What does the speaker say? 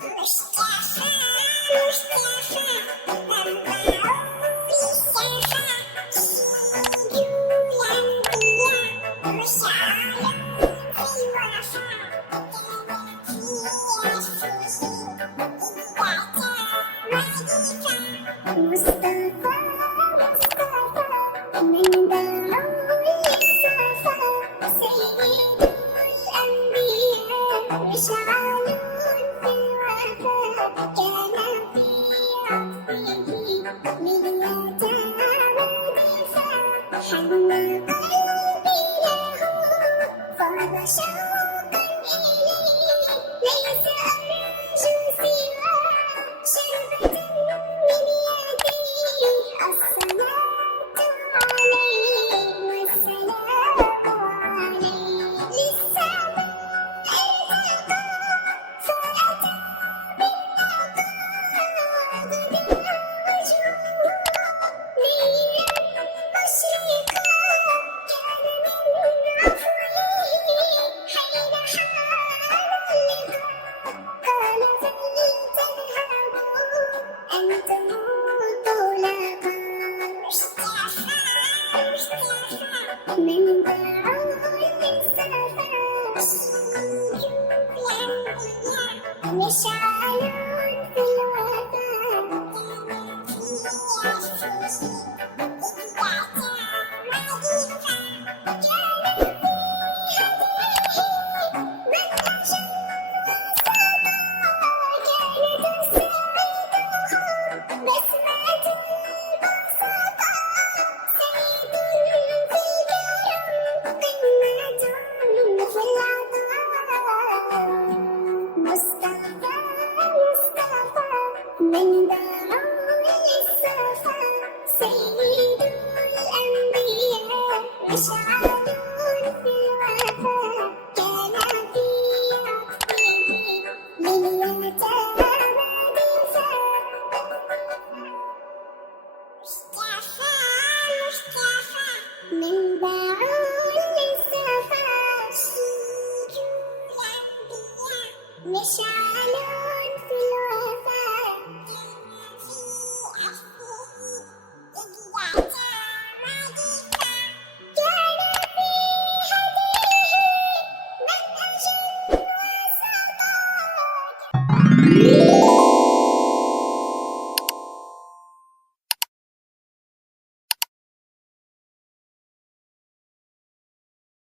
مصطفى مصطفى منبع للصفا سيد الأنبياء مشعل في الوفا كان في عصره إبداع مديفا مصطفى مصطفى منبع للصفا سيد الأنبياء مشعل في الوفا كان في عطفه ملية مديفا حن قلبي له فاض شوقا إليه ليس أرجو سوى شربة من يديه الصلاة عليه والسلام عليه للسماء ارتقى فأتى غدا وجهه نيرا مشرقا كان من عفوه حين حار اللقاء قال فلتذهبوا أنتم طلقاء مصطفى مصطفى منبع للصفا سيد الأنبياء مشعل في الوفا كان في عصره إبداع مديفا كان في هديه منهجا كانت تساعده بسمة البسطاء سيد في الكرم قمة في العطاء مصطفى مصطفى منبع للصفا سيد الأنبياء مشعل في الوفا كان في عطفه ملية مديفا مصطفى مصطفى منبع للصفا سيد الأنبياء مشعل في الوفا كان في عصره إبداع مديفا كان في هديه منهجا وسطا